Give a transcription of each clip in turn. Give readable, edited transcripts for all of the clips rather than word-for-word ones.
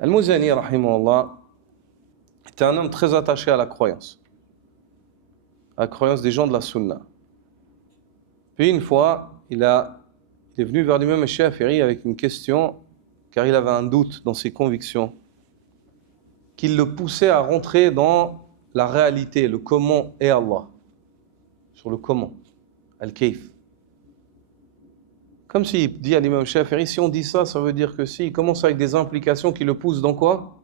Al-Muzani, rahimahullah, était un homme très attaché à la croyance des gens de la Sunna. Puis une fois, il est venu vers l'imam al-Shafi'i avec une question, car il avait un doute dans ses convictions, qui le poussait à rentrer dans la réalité, le comment est Allah, sur le comment, al-kayf. Comme s'il dit à l'imam Shafi'i, si on dit ça, ça veut dire que si, il commence avec des implications qui le poussent dans quoi?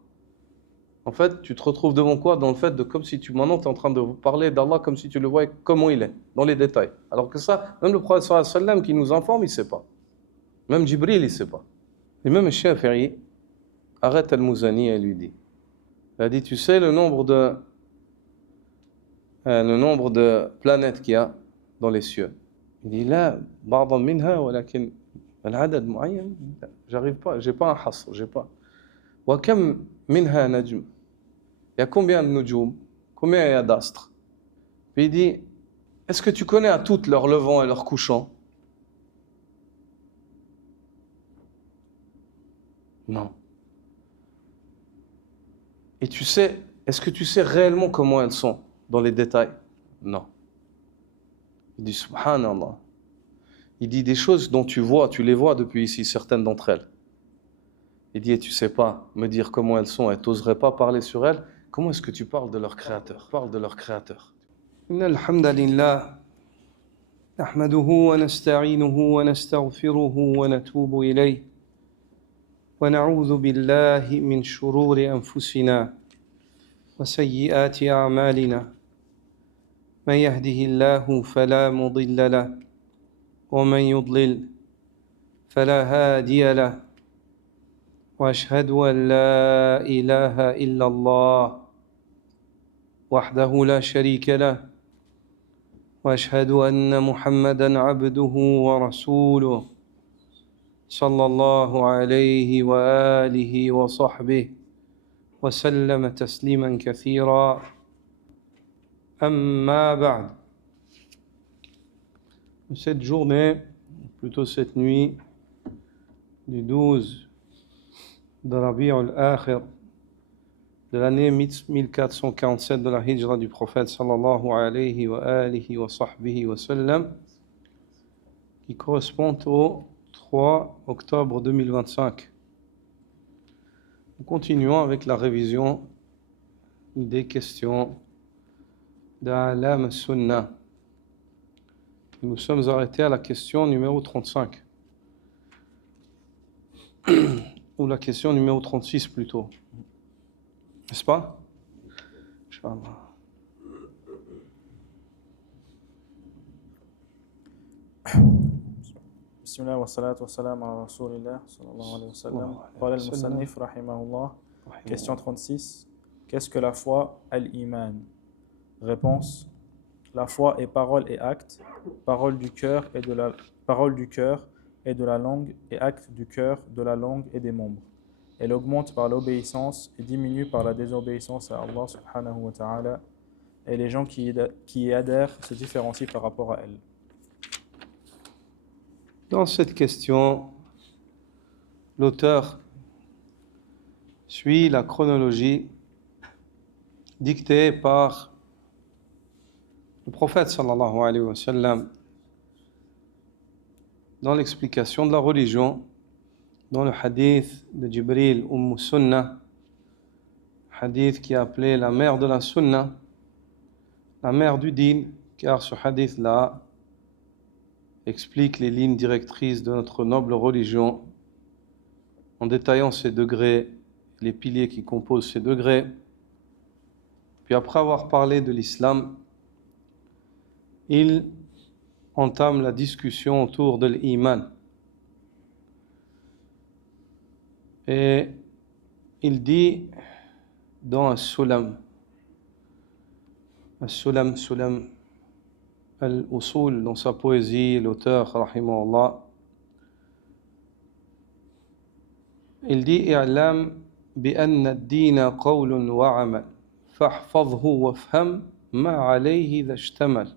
En fait, tu te retrouves devant quoi? Dans le fait de comme si maintenant tu es en train de parler d'Allah comme si tu le voyais comment il est, dans les détails. Alors que ça, même le prophète sallallahu alayhi wa sallam qui nous informe, il ne sait pas. Même Jibril, il ne sait pas. Et même Shafi'i arrête Al-Muzani et lui dit, il a dit, tu sais le nombre de planètes qu'il y a dans les cieux? Il dit, là, بعض منها ولكن العدد معين. J'arrive pas, j'ai pas un hasr, j'ai pas. وكم منها نجم. Il y a combien de nujum? Combien il y a d'astres? Puis il dit, est-ce que tu connais à toutes leurs levants et leurs couchants? Non. Et tu sais, est-ce que tu sais réellement comment elles sont dans les détails? Non. Il dit, subhanallah. Il dit des choses dont tu les vois depuis ici, certaines d'entre elles. Il dit, et tu sais pas me dire comment elles sont et tu n'oserais pas parler sur elles? Comment est-ce que tu parles de leur créateur? Parle de leur créateur. Inna alhamdulillah. نحمده ونستعينه ونستغفره ونتوب إليه ونعوذ بالله من شرور أنفسنا وسيئات أعمالنا من يهده الله فلا مضل له ومن يضلل فلا هادي له وأشهد أن لا إله إلا الله وحده لا شريك له وأشهد أن محمدًا عبده ورسوله صلى الله عليه وآله وصحبه وسلم تسليمًا كثيرًا أما بعد. Cette journée, plutôt cette nuit du 12 de Rabi' al-Akhir de l'année 1447 de la Hijra du prophète sallallahu alayhi wa alihi wa sahbihi wa sallam, qui correspond au 3 octobre 2025. Nous continuons avec la révision des questions d'A'lam Sunnah. Nous sommes arrêtés à la question numéro 35, ou la question numéro 36 plutôt. N'est-ce pas? Inch'Allah. بسم الله والصلاة والسلام على رسول الله صلى الله عليه وسلم. قال المصنف رحمه الله. Question 36. Qu'est-ce que la foi? Al-Iman. Réponse. La foi est parole et acte, parole du cœur et de la langue et acte du cœur, de la langue et des membres. Elle augmente par l'obéissance et diminue par la désobéissance à Allah subhanahu wa ta'ala, et les gens qui y adhèrent se différencient par rapport à elle. Dans cette question, l'auteur suit la chronologie dictée par le prophète sallallahu alayhi wa sallam dans l'explication de la religion, dans le hadith de Jibril Sunnah, hadith qui est appelé la mère de la Sunnah, la mère du din, car ce hadith-là explique les lignes directrices de notre noble religion en détaillant ses degrés, les piliers qui composent ces degrés. Puis après avoir parlé de l'islam, il entame la discussion autour de l'iman. Et il dit dans As-Sulam Al-Usul, dans sa poésie, l'auteur, rahimahullah, il dit i'lam bi'anna ad-dina qawlun wa 'amal fahfazhu wafham ma 'alayhi idha ishtamal.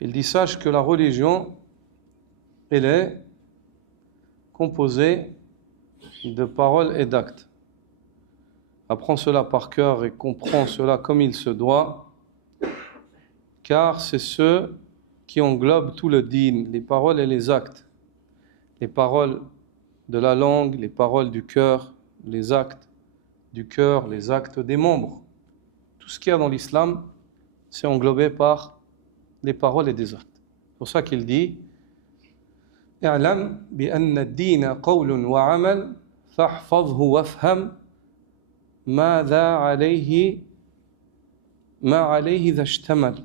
Il dit sache que la religion, elle est composée de paroles et d'actes. Apprends cela par cœur et comprends cela comme il se doit, car c'est ce qui englobe tout le dîn, les paroles et les actes. Les paroles de la langue, les paroles du cœur, les actes du cœur, les actes des membres. Tout ce qu'il y a dans l'islam, c'est englobé par les paroles et des actes. C'est pour ça qu'il dit اعلم بأن الدين قول وعمل فاحفظه وافهم ماذا عليه ما عليه ذا اشتمل.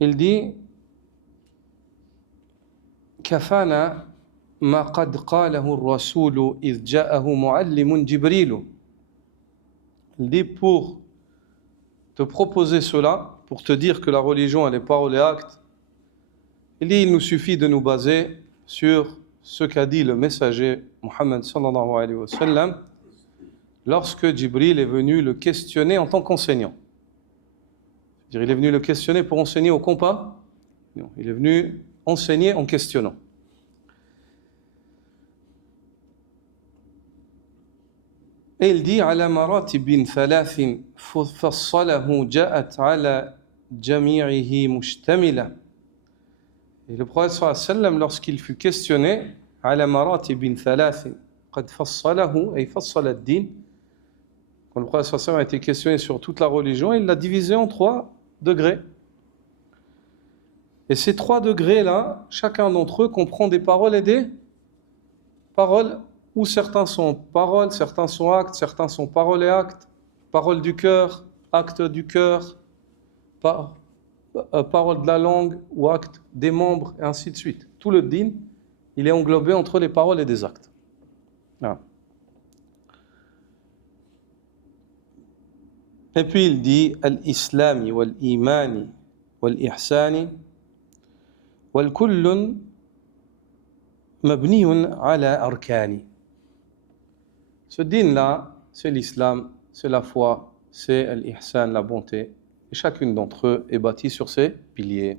Il dit كفانا ما قد قاله الرسول إذ جاءه معلم جبريل. Il dit pour te proposer cela, pour te dire que la religion elle est parole et acte, il nous suffit de nous baser sur ce qu'a dit le messager Muhammad sallallahu alayhi wa sallam lorsque Jibril est venu le questionner en tant qu'enseignant. C'est-à-dire, il est venu le questionner pour enseigner au compas. Non, il est venu enseigner en questionnant. Et il dit على مراتب ثلاث فصله جاءت على جميعه مشتملة. Et le prophète sallallahu alayhi wa sallam, lorsqu'il fut questionné على مراتب ثلاث قد فصله أي فصل الدين. Quand le prophète sallallahu alayhi wa sallam a été questionné sur toute la religion, il l'a divisé en 3 degrés. Et ces 3 degrés-là, chacun d'entre eux comprend des paroles et des paroles où certains sont paroles, certains sont actes, certains sont paroles et actes, paroles du cœur, actes du cœur, paroles de la langue ou actes des membres, et ainsi de suite. Tout le dîn, il est englobé entre les paroles et des actes. Voilà. Et puis il dit al-islami wal-imani wal-ihsani wal-kullun mabniyun ala arkani. Ce dîn-là, c'est l'islam, c'est la foi, c'est l'ihsan, la bonté. Et chacune d'entre eux est bâtie sur ses piliers.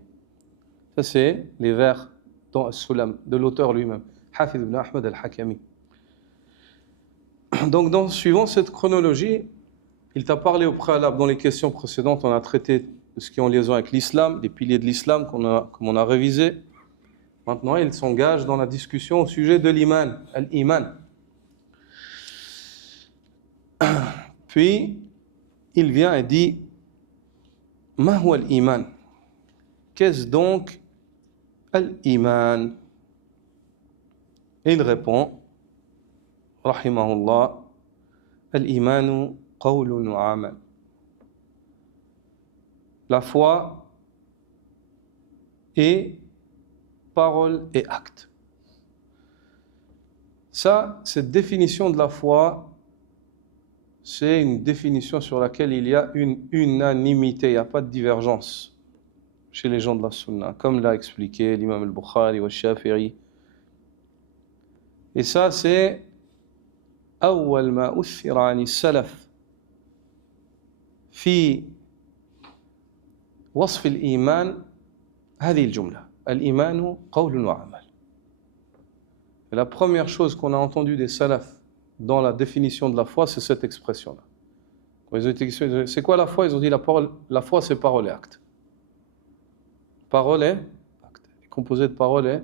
Ça, c'est les vers dans As-Sulam, de l'auteur lui-même, Hafidh ibn Ahmad al-Hakami. Donc, suivant cette chronologie, il t'a parlé au préalable, dans les questions précédentes, on a traité de ce qui est en liaison avec l'islam, les piliers de l'islam comme on a révisé. Maintenant, il s'engage dans la discussion au sujet de l'iman, al-iman. Puis, il vient et dit Ma huwa al-iman? Qu'est-ce donc al-iman? Et il répond Rahimahullah Al-imanu qawlun wa amal. La foi est parole et acte. Ça, cette définition de la foi, c'est une définition sur laquelle il y a une unanimité, il n'y a pas de divergence chez les gens de la Sunna, comme l'a expliqué l'imam al-Bukhari ou al-Shafi'i. Et ça, c'est أول ما أثر عن السلف في وصف الإيمان هذه الجملة الإيمان قول وعمل. Et la première chose qu'on a entendue des salafs dans la définition de la foi, c'est cette expression-là. Quand ils ont été questionné, c'est quoi la foi? Ils ont dit la foi, c'est parole et acte. Parole et acte. Composé de parole et.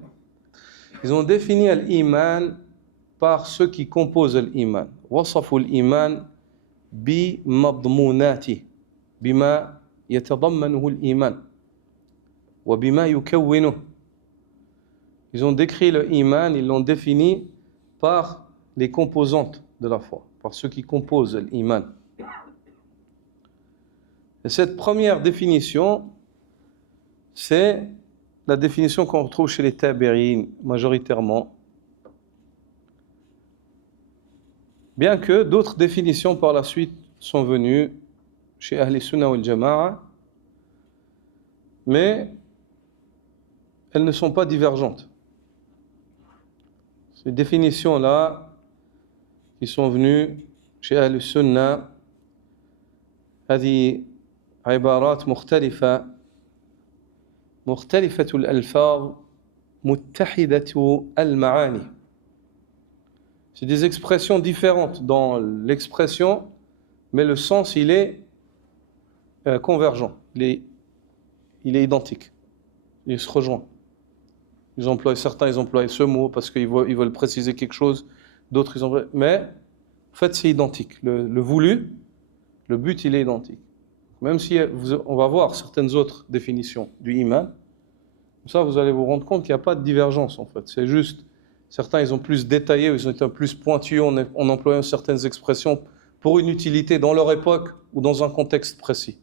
Ils ont défini l'iman par ceux qui composent l'iman. وصفوا الإيمان بمضموناته بما يتضمنه الإيمان وبما يكونه. Ils ont décrit le iman, ils l'ont défini par les composantes de la foi, par ceux qui composent l'iman. Et cette première définition, c'est la définition qu'on retrouve chez les tabi'in majoritairement. Bien que d'autres définitions par la suite sont venues chez Ahl Sunnah wal Jama'a, mais elles ne sont pas divergentes. Ces définitions-là qui sont venues chez Ahl Sunnah, هذه عبارات مختلفة مختلفة الألفاظ متحدة المعاني. C'est des expressions différentes dans l'expression, mais le sens, il est convergent. Il est identique. Il se rejoint. Certains, ils emploient ce mot parce qu'ils veulent préciser quelque chose. D'autres, ils emploient... Mais, en fait, c'est identique. Le voulu, le but, il est identique. Même si on va voir certaines autres définitions du iman, comme ça, vous allez vous rendre compte qu'il n'y a pas de divergence, en fait. C'est juste, certains, ils ont plus détaillé, ils ont été plus pointus en employant certaines expressions pour une utilité dans leur époque ou dans un contexte précis.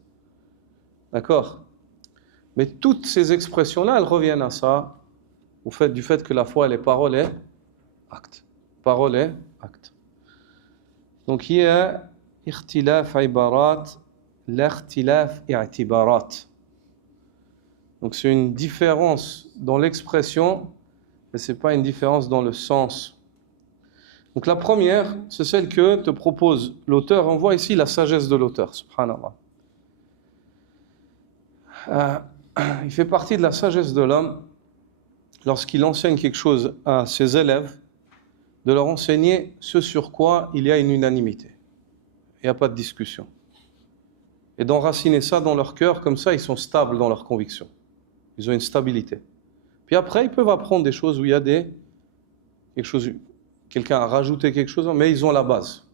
D'accord? Mais toutes ces expressions-là, elles reviennent à ça, du fait que la foi, elle est parole et acte. Parole et acte. Donc, il y a ikhtilaf ibarat, l'ikhtilaf i'tibarat. Donc, c'est une différence dans l'expression, mais ce n'est pas une différence dans le sens. Donc, la première, c'est celle que te propose l'auteur. On voit ici la sagesse de l'auteur, subhanallah. Il fait partie de la sagesse de l'homme, lorsqu'il enseigne quelque chose à ses élèves, de leur enseigner ce sur quoi il y a une unanimité. Il n'y a pas de discussion. Et d'enraciner ça dans leur cœur, comme ça, ils sont stables dans leurs convictions. Ils ont une stabilité. Puis après, ils peuvent apprendre des choses où il y a quelqu'un a rajouté quelque chose, mais ils ont la base.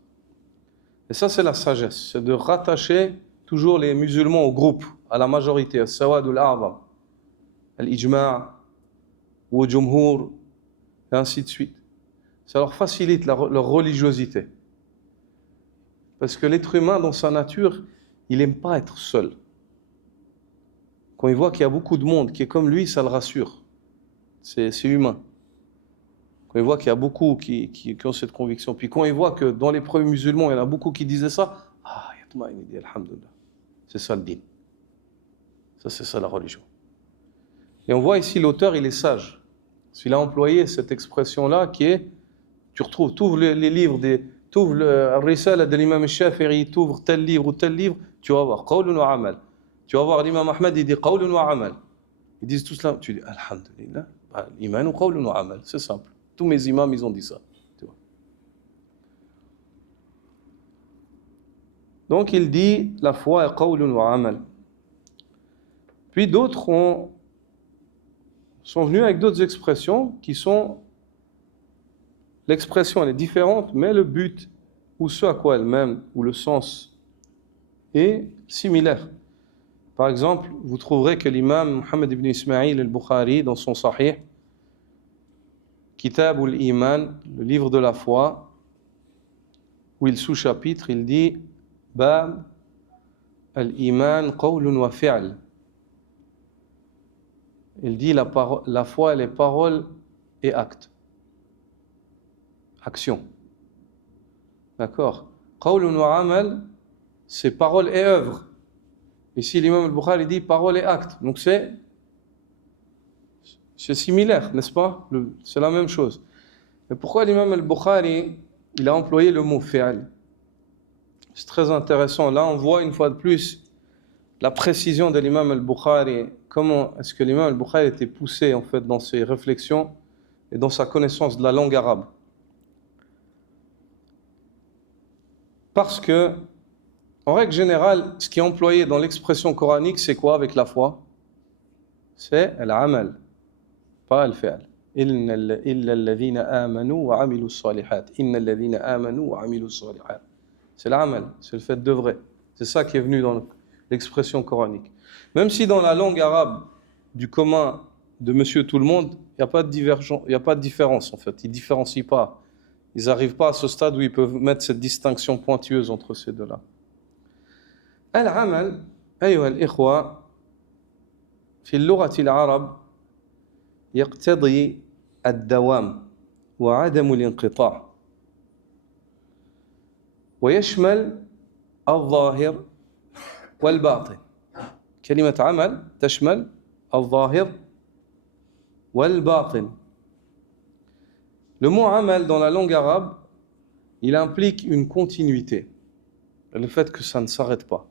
Et ça, c'est la sagesse. C'est de rattacher toujours les musulmans au groupe, à la majorité, al-sawad al-a'zam, al-ijma' ou al-jumhur, et ainsi de suite. Ça leur facilite leur religiosité. Parce que l'être humain, dans sa nature, il n'aime pas être seul. Quand il voit qu'il y a beaucoup de monde qui est comme lui, ça le rassure. C'est humain. Quand il voit qu'il y a beaucoup qui ont cette conviction, puis quand il voit que dans les premiers musulmans, il y en a beaucoup qui disaient ça, il dit alhamdoulilah. C'est ça le din. Ça, c'est ça la religion. Et on voit ici l'auteur, il est sage. Il a employé cette expression-là qui est, tu ouvres les livres, tu ouvres le Risala de l'imam Shafi'i, tu ouvres tel livre ou tel livre, tu vas voir qawlun wa amal. Tu vas voir l'imam Ahmed, il dit qawlun wa amal. Ils disent tout cela, tu dis alhamdulillah, iman ou qawlun wa amal, c'est simple. Tous mes imams, ils ont dit ça. Tu vois. Donc il dit la foi est qawlun wa amal. Puis d'autres sont venus avec d'autres expressions qui sont... L'expression, elle est différente, mais le but, ou ce à quoi elle mène, ou le sens, est similaire. Par exemple, vous trouverez que l'imam Muhammad ibn Ismaïl al-Bukhari, dans son Sahih, Kitab al-Iman, le livre de la foi, où il sous-chapitre, il dit Bab al-Iman qawlun wa fi'l. Il dit la foi, elle est parole et acte. Action. D'accord. Qawlun wa amal, c'est parole et œuvre. Ici, l'imam al-Bukhari dit parole et acte. Donc c'est similaire, n'est-ce pas? C'est la même chose. Mais pourquoi l'imam al-Bukhari, il a employé le mot fi'l? C'est très intéressant. Là, on voit une fois de plus la précision de l'imam al-Bukhari. Comment est-ce que l'imam al-Bukhari était poussé en fait dans ses réflexions et dans sa connaissance de la langue arabe? Parce que, en règle générale, ce qui est employé dans l'expression coranique, c'est quoi avec la foi? C'est l'amal, pas le fi'l. Illa alladhina amanu wa amilu salihat. Inna alladhina amanu wa amilu salihat. C'est l'amal, c'est le fait d'œuvrer. C'est ça qui est venu dans l'expression coranique. Même si dans la langue arabe du commun de Monsieur Tout le Monde, il n'y a pas de différence en fait. Ils ne différencient pas. Ils n'arrivent pas à ce stade où ils peuvent mettre cette distinction pointueuse entre ces deux-là. Al-amal, أيها الإخوة, في اللغة العرب يقتضي الدوام وعدم الانقطاع ويشمل الظاهر والباطن. كلمة عمل تشمل الظاهر والباطن. Le mot amal dans la langue arabe, il implique une continuité, le fait que ça ne s'arrête pas.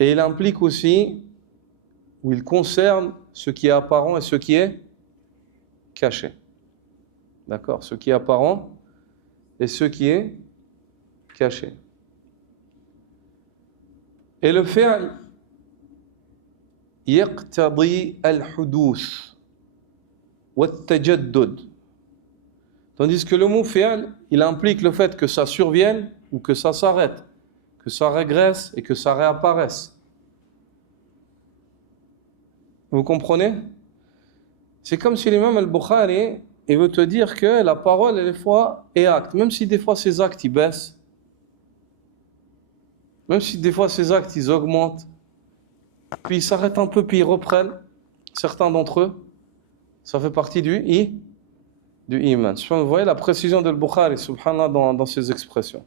Et il implique aussi, ou il concerne ce qui est apparent et ce qui est caché. D'accord? Ce qui est apparent et ce qui est caché. Et le fi'l يقتضي الحدوث والتجدد. Tandis que le mot fi'l, il implique le fait que ça survienne ou que ça s'arrête, que ça régresse et que ça réapparaisse. Vous comprenez? C'est comme si l'imam al-Bukhari, il veut te dire que la parole, des fois, est acte. Même si des fois ces actes, ils baissent. Même si des fois ces actes, ils augmentent. Puis ils s'arrêtent un peu, puis ils reprennent. Certains d'entre eux. Ça fait partie du iman. Vous voyez la précision de al-Bukhari, subhanallah, dans ses expressions.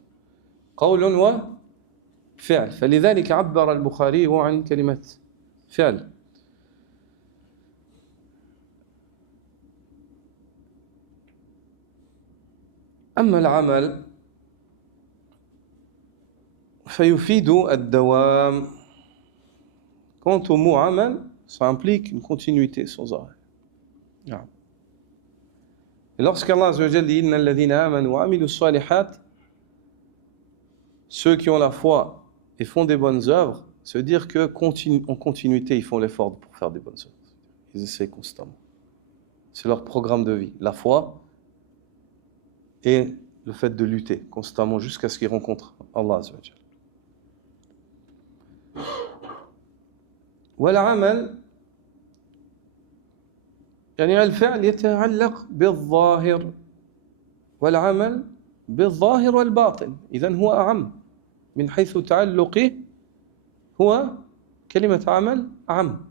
قول وفعل. فلذلك عبر البخاري عن كلمة فعل. أما العمل فيفيد الدوام. Quant au mot amal, ça implique une continuité sans arrêt. Et lorsqu'Allah Azza wa Jalla dit Inna alladhina amanu wa amilu salihat, ceux qui ont la foi et font des bonnes œuvres, ça veut dire que en continuité, ils font l'effort pour faire des bonnes œuvres. Ils essaient constamment. C'est leur programme de vie. La foi et le fait de lutter constamment jusqu'à ce qu'ils rencontrent Allah Azza wa Jalla. والعمل يعني الفعل يتعلق بالظاهر والعمل بالظاهر والباطن إذن هو أعم من حيث تعلقه هو كلمة عمل أعم.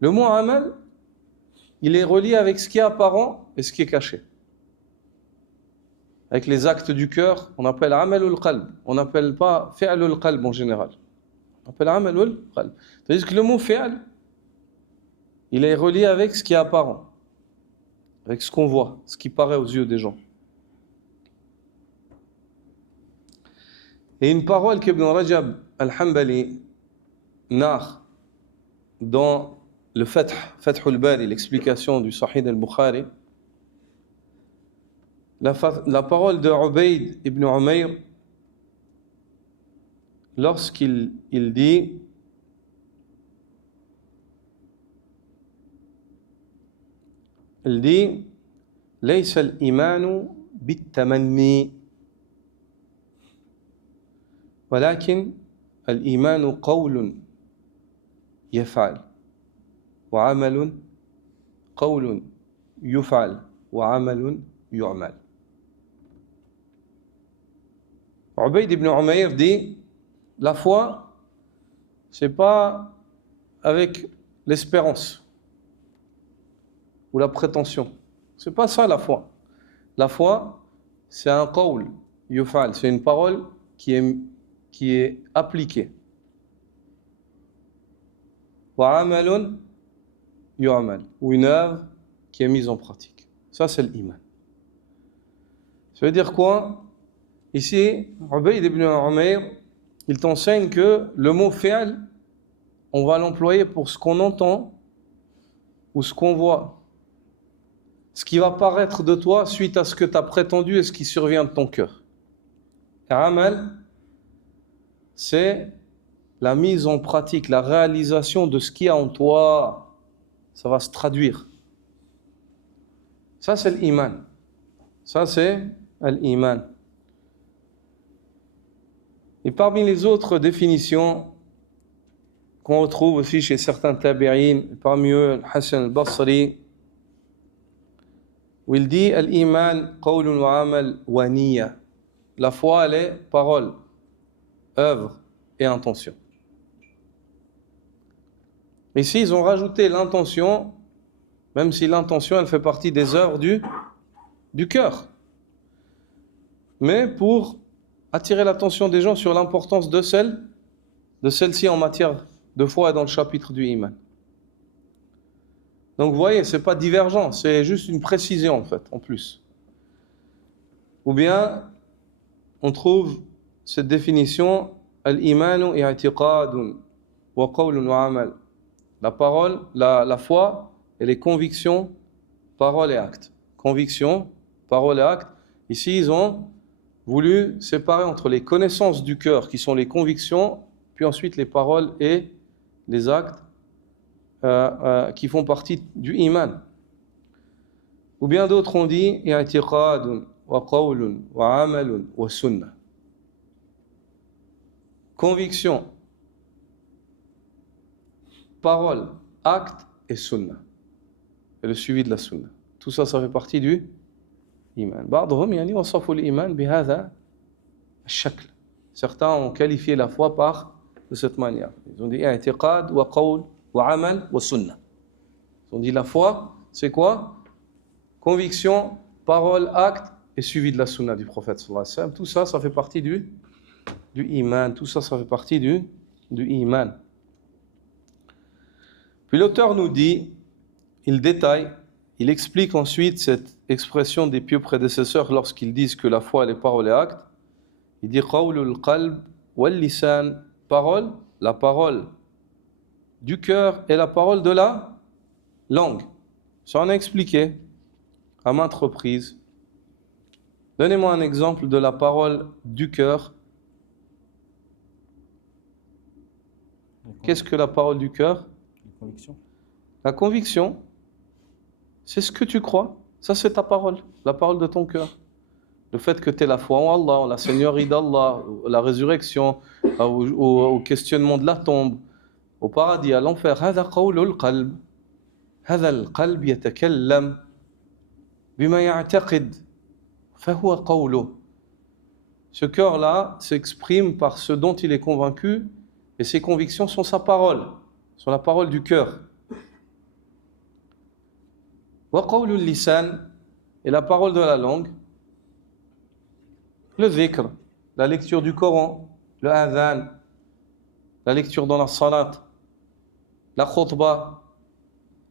Le mot amal, il est relié avec ce qui est apparent et ce qui est caché. Avec les actes du cœur, on appelle amalul qalb, on n'appelle pas fi'lul qalb en général. On appelle amalul qalb. C'est-à-dire que le mot fi'l, il est relié avec ce qui est apparent, avec ce qu'on voit, ce qui paraît aux yeux des gens. Et une parole qu'Ibn Rajab al-Hanbali narre dans le Fath al-Bari, l'explication du Sahih al-Bukhari, la parole de Ubayd ibn Umayr, lorsqu'il dit ليس الإيمان بالتمني ولكن الإيمان قول يفعل وعمل قول يفعل وعمل يعمل. Ubayd ibn Umayr dit la foi, c'est pas avec l'espérance ou la prétention. C'est pas ça la foi. La foi, c'est un qawl, yufal, c'est une parole qui est appliquée. Wa amalun yu'amal, ou une œuvre qui est mise en pratique. Ça c'est l'iman. Ça veut dire quoi? Ici, Ubayd ibn Umayr, il t'enseigne que le mot fi'l, on va l'employer pour ce qu'on entend ou ce qu'on voit. Ce qui va paraître de toi suite à ce que tu as prétendu et ce qui survient de ton cœur. Amal, c'est la mise en pratique, la réalisation de ce qu'il y a en toi. Ça va se traduire. Ça, c'est l'iman. Ça, c'est l'iman. Et parmi les autres définitions qu'on retrouve aussi chez certains tabi'in, parmi eux Hassan al-Basri, où il dit al-iman qawlun wa amal wa niyya. La foi, elle est parole, œuvre et intention. Ici, ils ont rajouté l'intention, même si l'intention, elle fait partie des œuvres du cœur. Mais pour attirer l'attention des gens sur l'importance de celle-ci en matière de foi et dans le chapitre du iman. Donc vous voyez, c'est pas divergent, c'est juste une précision en fait, en plus. Ou bien, on trouve cette définition al-imanu i'tiqadun wa qawlun wa amal. La parole, la foi et les convictions, parole et acte. conviction, parole et acte. Ici, ils ont voulu séparer entre les connaissances du cœur, qui sont les convictions, puis ensuite les paroles et les actes qui font partie du iman. Ou bien d'autres ont dit i'tiqadun wa qawlun wa amalun wa sunnah. Conviction, parole, acte et sunnah. Et le suivi de la sunnah. Tout ça, ça fait partie du iman. بعضهم يعني وصفوا الإيمان بهذا الشكل. Certains ont qualifié la foi de cette manière. Ils ont dit i'tiqad wa qawl wa amal wa sunnah. Ils ont dit la foi, c'est quoi? Conviction, parole, acte et suivi de la sunna du prophète sallallahu alayhi wa sallam. Tout ça, ça fait partie du iman. Tout ça, ça fait partie du iman. Puis l'auteur nous dit, il détaille, il explique ensuite cette expression des pieux prédécesseurs lorsqu'ils disent que la foi, les paroles et actes. Il dit qawlul qalb wal lisan, parole, la parole du cœur et la parole de la langue. Ça on a expliqué à maintes reprises. Donnez-moi un exemple de la parole du cœur. Qu'est-ce que la parole du cœur? La conviction, c'est ce que tu crois. Ça, c'est ta parole, la parole de ton cœur. Le fait que tu aies la foi en Allah, en la Seigneurie d'Allah, la résurrection, au questionnement de la tombe, au paradis, à l'enfer. هذا قول القلب. هذا القلب يتكلم بما يعتقد فهو قوله. Ce cœur-là s'exprime par ce dont il est convaincu et ses convictions sont sa parole, sont la parole du cœur. وقول اللسان et la parole de la langue, le dhikr, la lecture du Coran, le adhan, la lecture dans la salat, la khutbah,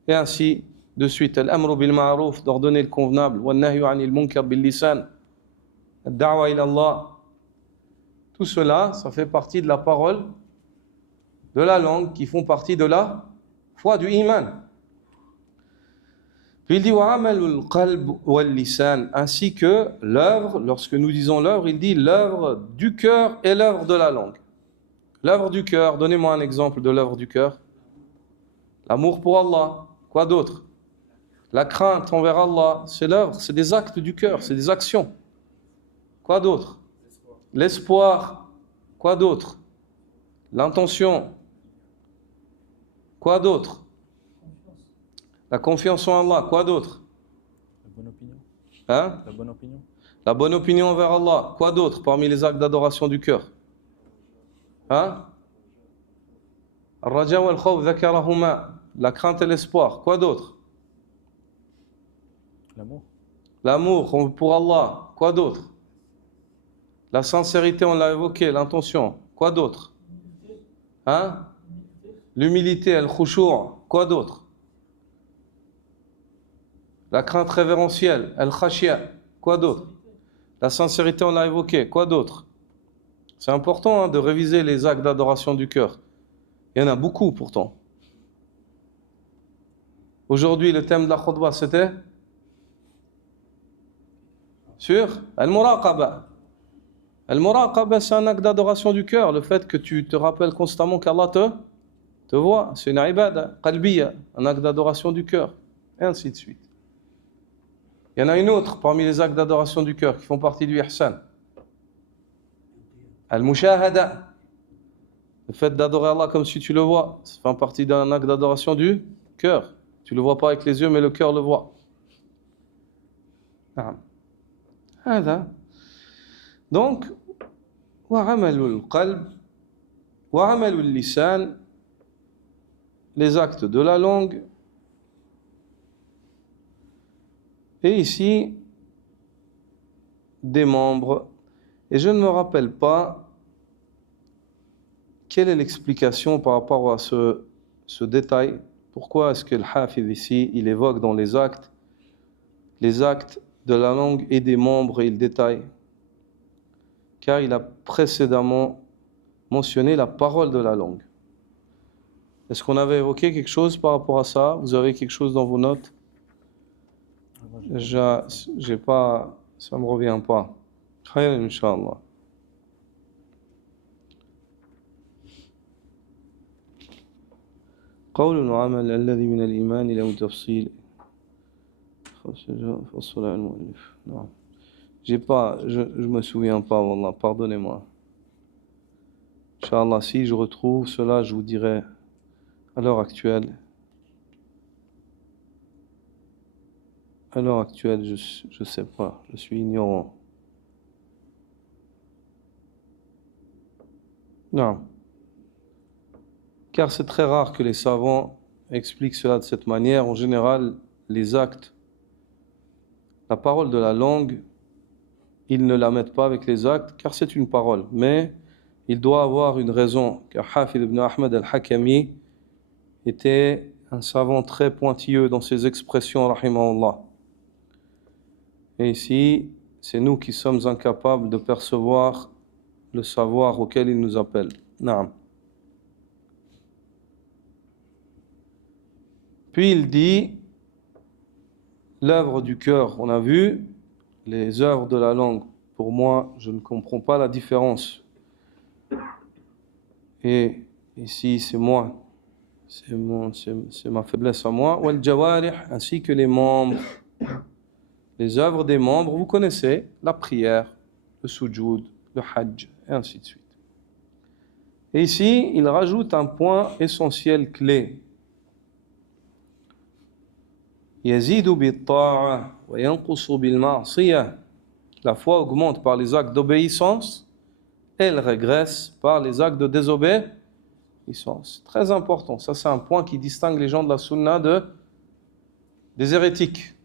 et ainsi de suite. Al-amru bil ma'ruf, d'ordonner le convenable, wa nahyu anil munkar bil lisan, ad-da'wa ila Allah. Tout cela, ça fait partie de la parole, de la langue, qui font partie de la foi du iman. Puis il dit wa amalul qalb wal lisan, ainsi que l'œuvre. Lorsque nous disons l'œuvre, il dit l'œuvre du cœur et l'œuvre de la langue. L'œuvre du cœur, donnez-moi un exemple de l'œuvre du cœur. L'amour pour Allah, quoi d'autre? La crainte envers Allah, c'est l'œuvre, c'est des actes du cœur, c'est des actions. Quoi d'autre? L'espoir, quoi d'autre? L'intention, quoi d'autre? La confiance en Allah, quoi d'autre? La bonne opinion. Hein? La bonne opinion. La bonne opinion envers Allah, quoi d'autre parmi les actes d'adoration du cœur? Hein? Al-raja wal khawf dhakarahuma, la crainte et l'espoir, quoi d'autre? L'amour. L'amour pour Allah, quoi d'autre? La sincérité, on l'a évoqué, l'intention, quoi d'autre? Hein? L'humilité, al-khushu', quoi d'autre? La crainte révérentielle, al-khashya, quoi d'autre? La sincérité, on l'a évoqué, quoi d'autre? C'est important de réviser les actes d'adoration du cœur. Il y en a beaucoup pourtant. Aujourd'hui, le thème de la khutbah, c'était sur al-muraqaba. Al-muraqaba, c'est un acte d'adoration du cœur. Le fait que tu te rappelles constamment qu'Allah te voit. C'est une ibada, qalbiya, un acte d'adoration du cœur. Et ainsi de suite. Il y en a une autre parmi les actes d'adoration du cœur qui font partie du ihsan. Al-mushahada. Le fait d'adorer Allah comme si tu le vois, ça fait partie d'un acte d'adoration du cœur. Tu ne le vois pas avec les yeux, mais le cœur le voit. Donc, وعمل القلب وعمل اللسان, les actes de la langue. Et ici, des membres. Et je ne me rappelle pas quelle est l'explication par rapport à ce détail. Pourquoi est-ce que le Hafiz ici, il évoque dans les actes de la langue et des membres, et il détaille? Car il a précédemment mentionné la parole de la langue. Est-ce qu'on avait évoqué quelque chose par rapport à ça? Vous avez quelque chose dans vos notes? J'ai pas, ça me revient pas. Khayr, Inch'Allah. قول وعمل الذي من الإيمان له تفصيل فصل المؤلف. Non. J'ai pas, je me souviens pas, Wallah, pardonnez-moi. Inch'Allah, si je retrouve cela, je vous dirai à l'heure actuelle. À l'heure actuelle, je sais pas, je suis ignorant. Non. Car c'est très rare que les savants expliquent cela de cette manière. En général, les actes, la parole de la langue, ils ne la mettent pas avec les actes, car c'est une parole. Mais il doit avoir une raison, car Hafid ibn Ahmad al-Hakami était un savant très pointilleux dans ses expressions, rahimahullah. Et ici, c'est nous qui sommes incapables de percevoir le savoir auquel il nous appelle. Naam. Puis il dit, l'œuvre du cœur, on a vu, les œuvres de la langue. Pour moi, je ne comprends pas la différence. Et ici, c'est moi, c'est ma faiblesse à moi. Wal jawarih, ainsi que les membres. Les œuvres des membres, vous connaissez, la prière, le sujoud, le hajj, et ainsi de suite. Et ici, il rajoute un point essentiel clé. Yazidu bit-ta'a wa yanqusu bil-ma'siyah. La foi augmente par les actes d'obéissance, elle régresse par les actes de désobéissance. Très important, ça c'est un point qui distingue les gens de la sunna des hérétiques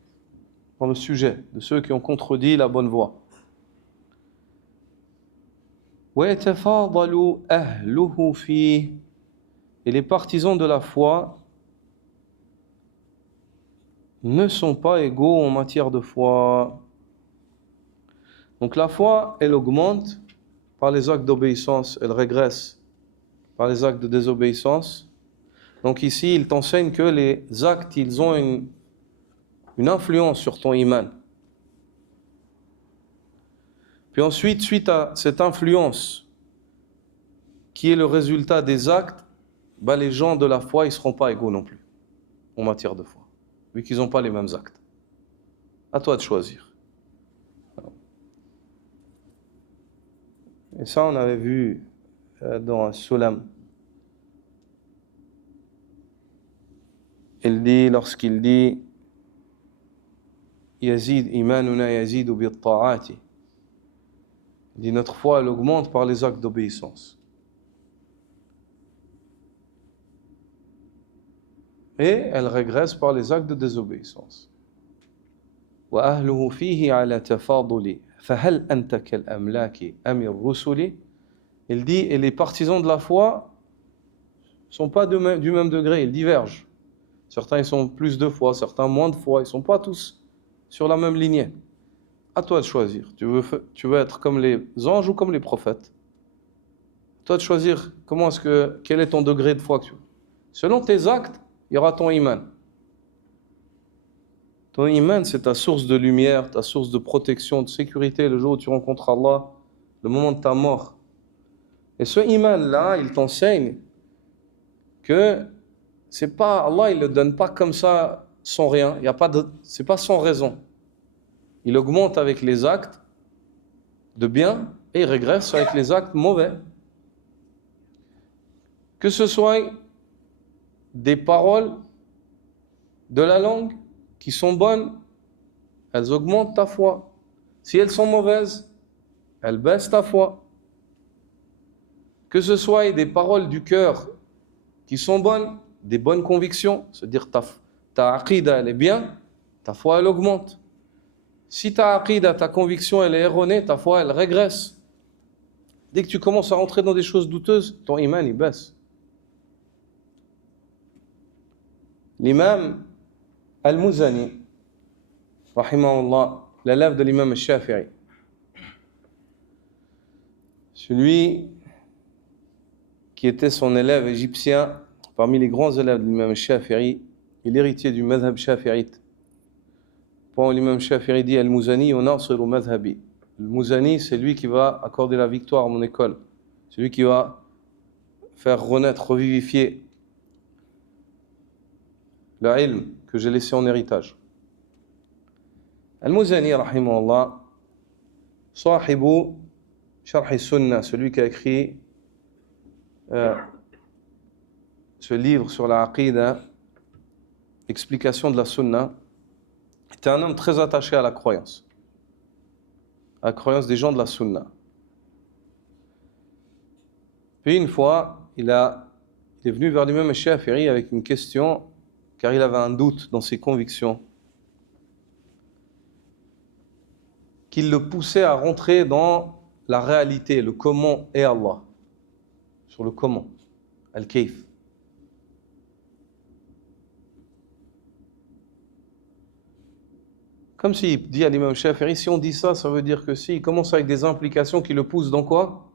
dans le sujet, de ceux qui ont contredit la bonne voie. وَيَتَفَاضَلُ أَهْلُهُ فِيهِ. Et les partisans de la foi ne sont pas égaux en matière de foi. Donc la foi, elle augmente par les actes d'obéissance, elle régresse par les actes de désobéissance. Donc ici, il t'enseigne que les actes, ils ont une influence sur ton iman. Puis ensuite, suite à cette influence qui est le résultat des actes, les gens de la foi, ils ne seront pas égaux non plus en matière de foi, vu qu'ils n'ont pas les mêmes actes. À toi de choisir. Et ça, on avait vu dans Sulam. Il dit, lorsqu'il dit Yazid, imanuna yazidu bit-ta'ati. Il dit, notre foi, elle augmente par les actes d'obéissance. Et elle régresse par les actes de désobéissance. وَأَهْلُهُ فِيهِ عَلَى تَفَاضُلِ فَهَلْ أَنْتَ كَالْأَمْلَاكِ أَمِ الرُّسُلِ. Il dit, et les partisans de la foi ne sont pas du même degré, ils divergent. Certains ils sont plus de foi, certains moins de foi, ils ne sont pas tous sur la même lignée. À toi de choisir. Tu veux être comme les anges ou comme les prophètes. À toi de choisir quel est ton degré de foi. Selon tes actes, il y aura ton iman. Ton iman, c'est ta source de lumière, ta source de protection, de sécurité, le jour où tu rencontres Allah, le moment de ta mort. Et ce iman-là, il t'enseigne que c'est pas, Allah, il ne le donne pas comme ça, sans rien. C'est pas sans raison. Il augmente avec les actes de bien et il régresse avec les actes mauvais. Que ce soit des paroles de la langue qui sont bonnes, elles augmentent ta foi. Si elles sont mauvaises, elles baissent ta foi. Que ce soit des paroles du cœur qui sont bonnes, des bonnes convictions, c'est-à-dire ta aqida elle est bien, ta foi elle augmente. Si ta aqida, ta conviction elle est erronée, ta foi elle régresse. Dès que tu commences à rentrer dans des choses douteuses, ton iman il baisse. L'imam Al-Muzani, rahimahullah, l'élève de l'imam Al-Shafi'i, celui qui était son élève égyptien, parmi les grands élèves de l'imam Al-Shafi'i, et l'héritier du madhab shafi'ite, Quand l'imam Shafi'i dit Al-Muzani yunasiru madhhabi. Le Muzani, c'est lui qui va accorder la victoire à mon école. C'est lui qui va faire renaître, revivifier le ilm que j'ai laissé en héritage. Al-Muzani, rahimahullah, sahibu Sharh Sunnah, celui qui a écrit ce livre sur la Aqidah, explication de la Sunna, était un homme très attaché à la croyance des gens de la Sunna. Puis une fois, il est venu vers l'imam Shafi'i avec une question, car il avait un doute dans ses convictions, qui le poussait à rentrer dans la réalité, le comment est Allah, sur le comment, al-kayf. Comme s'il dit à l'imam Shafi'i, si on dit ça, ça veut dire que si, il commence avec des implications qui le poussent dans quoi?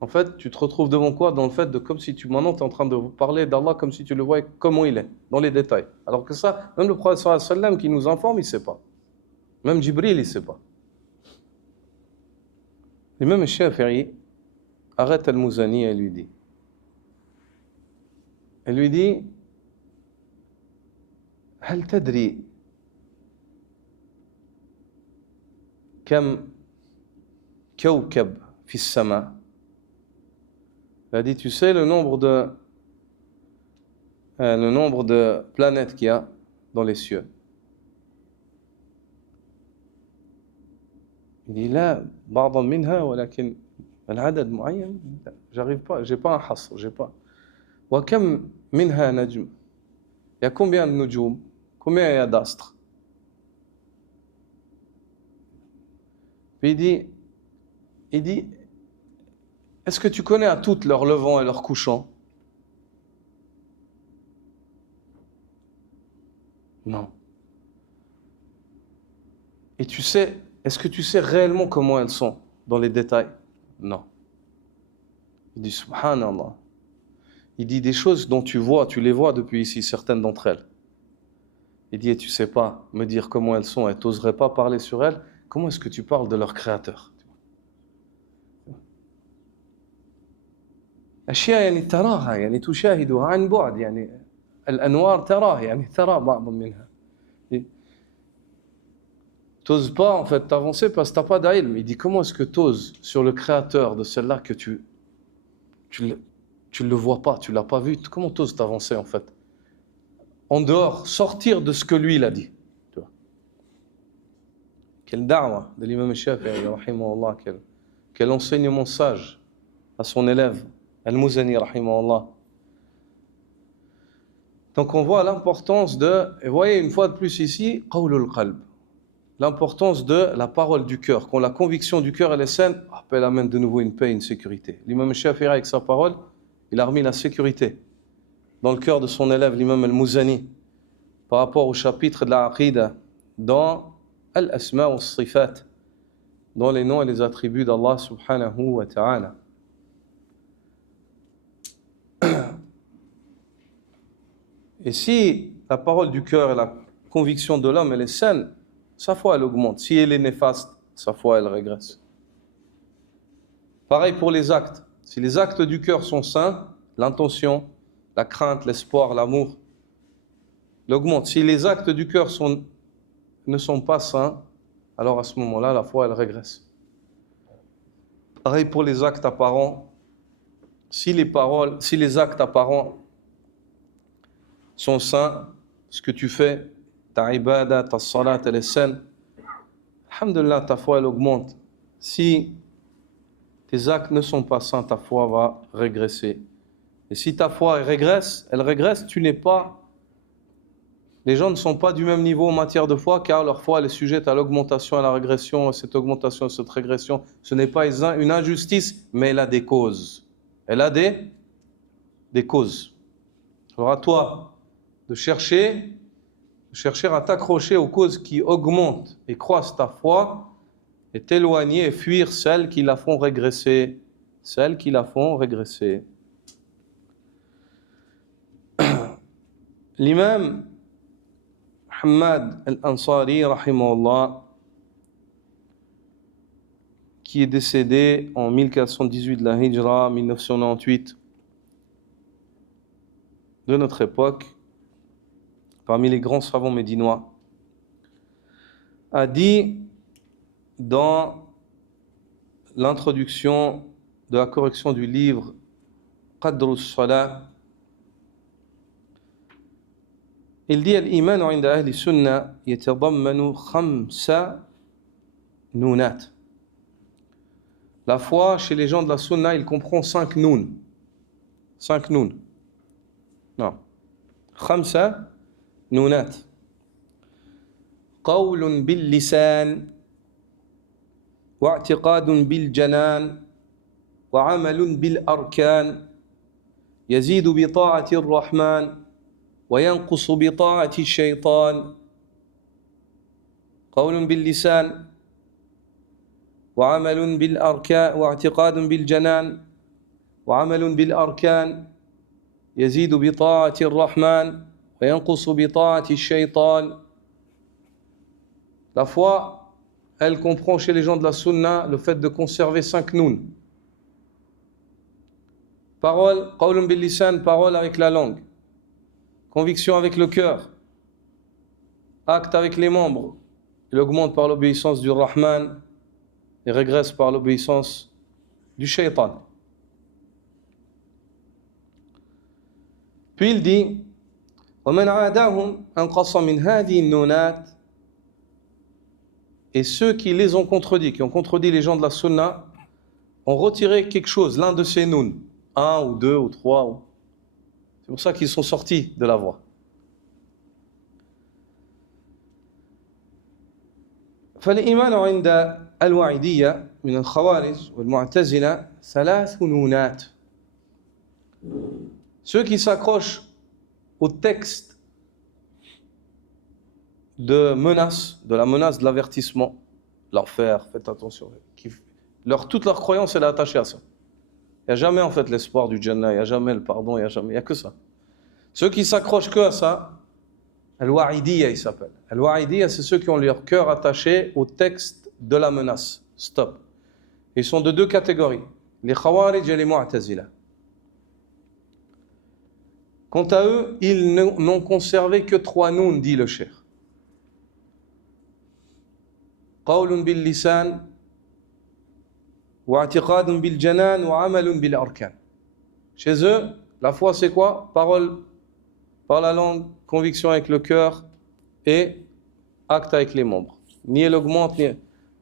En fait, tu te retrouves devant quoi? Dans le fait de, comme si tu, maintenant, tu es en train de parler d'Allah comme si tu le voyais comment il est, dans les détails. Alors que ça, même le prophète sallallahu alayhi wa sallam qui nous informe, il ne sait pas. Même Jibril, il ne sait pas. L'imam Shafi'i arrête Al-Muzani et lui dit, هل تدري كم كوكب في السماء? Il a dit, tu sais le nombre de planètes qu'il y a dans les cieux? Il dit, لا بعضا منها ولكن العدد معين. J'arrive pas, j'ai pas un hasr, j'ai pas. وكم منها نجم. Il y a combien de nujum? Combien il y a d'astres? Puis il dit, est-ce que tu connais à toutes leur levant et leur couchant? Non. Et tu sais, est-ce que tu sais réellement comment elles sont dans les détails? Non. Il dit, subhanallah. Il dit des choses dont tu les vois depuis ici, certaines d'entre elles. Il dit, et tu sais pas me dire comment elles sont, et tu n'oserais pas parler sur elles, comment est-ce que tu parles de leur créateur? أشياء يعني تراها يعني تشاهدها عن بعد يعني الأنوار تراها يعني ترى بعض منها. T'oses pas en fait t'avancer parce que t'as pas d'ilm. Il dit comment est-ce que t'oses sur le créateur de celle-là que tu le vois pas, tu l'as pas vu, comment t'oses t'avancer en fait? En dehors, sortir de ce que lui il a dit. Tu vois. Quelle da'wa de l'imam Shafi'i, rahimahullah, quel enseignement sage à son élève. Al-Muzani, rahimahullah. Donc on voit l'importance et voyez une fois de plus ici, qawlul qalb, l'importance de la parole du cœur. Quand la conviction du cœur elle est saine, elle amène de nouveau une paix, une sécurité. L'imam Shafi'i avec sa parole, il a remis la sécurité dans le cœur de son élève, l'imam Al-Muzani, par rapport au chapitre de la Aqidah, dans Al-Asma wa Sifat, dans les noms et les attributs d'Allah subhanahu wa ta'ala. Et si la parole du cœur et la conviction de l'homme elle est saine, sa foi elle augmente. Si elle est néfaste, sa foi elle régresse. Pareil pour les actes. Si les actes du cœur sont sains, l'intention, la crainte, l'espoir, l'amour, il augmente. Si les actes du cœur ne sont pas sains, alors à ce moment-là, la foi elle régresse. Pareil pour les actes apparents. Si les actes apparents sont sains, ce que tu fais, ta ibadah, ta salat, elle est saine, alhamdulillah, ta foi elle augmente. Si tes actes ne sont pas sains, ta foi va régresser. Et si ta foi elle régresse, les gens ne sont pas du même niveau en matière de foi, car leur foi elle est sujette à l'augmentation, à la régression. Cette augmentation, cette régression, ce n'est pas une injustice, mais elle a des causes. Elle a des causes. Alors à toi de chercher à t'accrocher aux causes qui augmentent et croissent ta foi et t'éloigner et fuir celles qui la font régresser. Celles qui la font régresser. L'imam Hamad al-Ansari, rahimahullah, qui est décédé en 1418 de la Hijra, 1998 de notre époque, parmi les grands savants médinois, a dit dans l'introduction de la correction du livre Qadr al-Salah, il dit Al-Iman 'inda ahli sunnah yatadammanu 5 nunat. La foi chez les gens de la sunna, il comprend 5 noun. 5 noun. Non. 5 nunat. قول باللسان واعتقاد بالجنان وعمل بالأركان يزيد بطاعة الرحمن وينقص بطاعة الشيطان. قول باللسان وعمل بالأركان واعتقاد بالجنان وعمل بالأركان يزيد بطاعة الرحمن وينقص بطاعة الشيطان. La foi, elle comprend chez les gens de la sunna le fait de conserver 5 noun. Parole, qawlun bil lisan, parole avec la langue. Conviction avec le cœur. Acte avec les membres. Il augmente par l'obéissance du Rahman et régresse par l'obéissance du Shaitan. Puis il dit وَمَنْ عَادَاهُمْ أَنْقَصَ مِنْ هَذِهِ النُّونَاتِ. Et ceux qui les ont contredits, qui ont contredit les gens de la sunna, ont retiré quelque chose, l'un de ces nouns, 1 ou 2 ou 3. C'est pour ça qu'ils sont sortis de la voie. فالإيمان عند الوعيدية من الخوارج والمعتزلة 3 نونات. Ceux qui s'accrochent au texte de menace, de la menace de l'avertissement, l'enfer, faites attention. Toute leur croyance, elle est attachée à ça. Il n'y a jamais en fait l'espoir du Jannah, il n'y a jamais le pardon, il n'y a que ça. Ceux qui s'accrochent que à ça, Al-Wa'idiyya, il s'appelle. Al-Wa'idiyya, c'est ceux qui ont leur cœur attaché au texte de la menace. Stop. Ils sont de 2 catégories, les Khawarij et les Mu'tazila. Quant à eux, ils n'ont conservé que 3 nouns, dit le cheikh. قول باللسان واعتقاد بالجنان وعمل بالأركان. Chez eux, la foi c'est quoi? Parole par la langue, conviction avec le cœur et acte avec les membres. Ni elle augmente, ni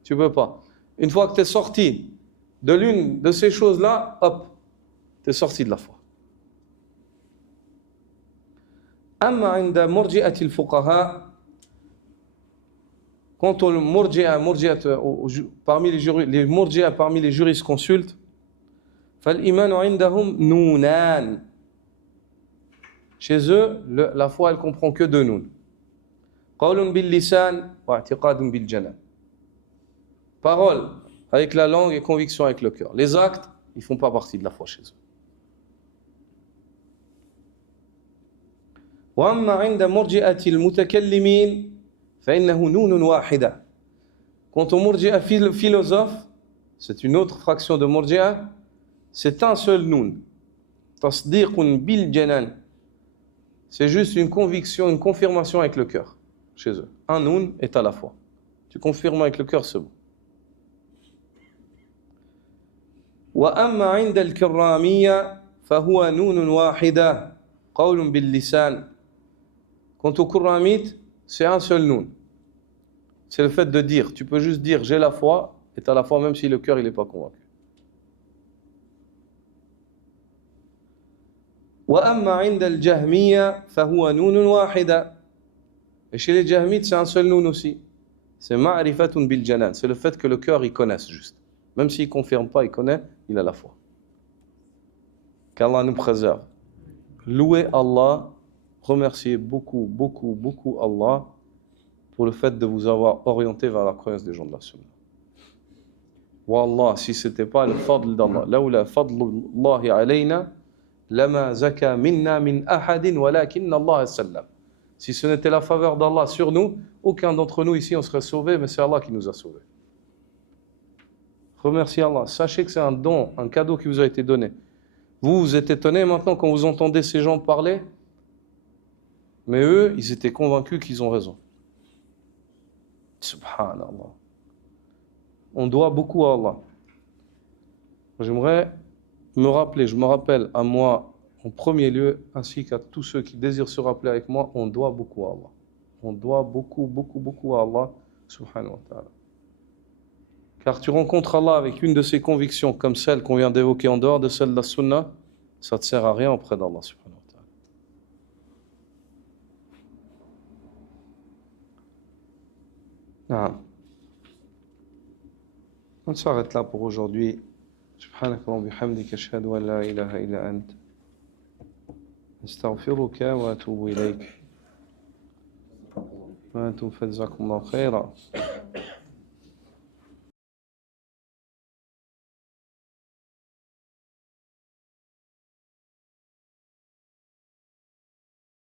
tu peux pas. Une fois que tu es sorti de l'une de ces choses-là, hop, tu es sorti de la foi. أما عند مرجئة الفقهاء. Quant aux murji'a parmi les murji'a parmi les jurisconsultes, فالإيمان عندهم نونان. Chez eux, la foi elle comprend que 2 nouns. قول باللسان واعتقاد بالجنان. Parole avec la langue et conviction avec le cœur. Les actes, ils font pas partie de la foi chez eux. وأما عند مرجئة المتكلمين فإنه نون واحدة. Quant au murji'a philosophe, c'est une autre fraction de murji'a, c'est un seul noun. Tasdiqun bil janan. C'est juste une conviction, une confirmation avec le cœur chez eux. Un noun est à la fois. Tu confirmes avec le cœur, c'est bon. وأما عند الكرامية فهو نون واحدة قول باللسان. Quant aux kuramites, c'est un seul noun. C'est le fait de dire. Tu peux juste dire j'ai la foi et tu as la foi même si le cœur il n'est pas convaincu. وأما عند الجهمية فهو نون واحدة. Et chez les jahmites, c'est un seul noun aussi. C'est ma'rifatun bil janan. C'est le fait que le cœur il connaisse juste. Même s'il ne confirme pas, il connaît, il a la foi. Qu'Allah nous préserve. Louez Allah, remerciez beaucoup Allah pour le fait de vous avoir orienté vers la croyance des gens de la sunna. Wallah, si ce n'était pas le fadl d'Allah, lawla fadlullahi alayna, lama zaka minna min ahadin walakinna Allah sallam. Si ce n'était la faveur d'Allah sur nous, aucun d'entre nous ici on serait sauvé, mais c'est Allah qui nous a sauvés. Remerciez Allah. Sachez que c'est un don, un cadeau qui vous a été donné. Vous, vous êtes étonnés maintenant quand vous entendez ces gens parler, mais eux, ils étaient convaincus qu'ils ont raison. Subhanallah. On doit beaucoup à Allah. J'aimerais je me rappelle à moi en premier lieu, ainsi qu'à tous ceux qui désirent se rappeler avec moi, on doit beaucoup à Allah. On doit beaucoup à Allah, subhanahu wa ta'ala. Car tu rencontres Allah avec une de ses convictions, comme celle qu'on vient d'évoquer en dehors de celle de la sunna, ça ne te sert à rien auprès d'Allah, subhanahu wa ta'ala. On s'arrête là pour aujourd'hui. سبحانك اللهم وبحمدك أشهد أن لا إله إلا أنت أستغفرك وأتوب إليك وأنتم فجزاكم الله خيرا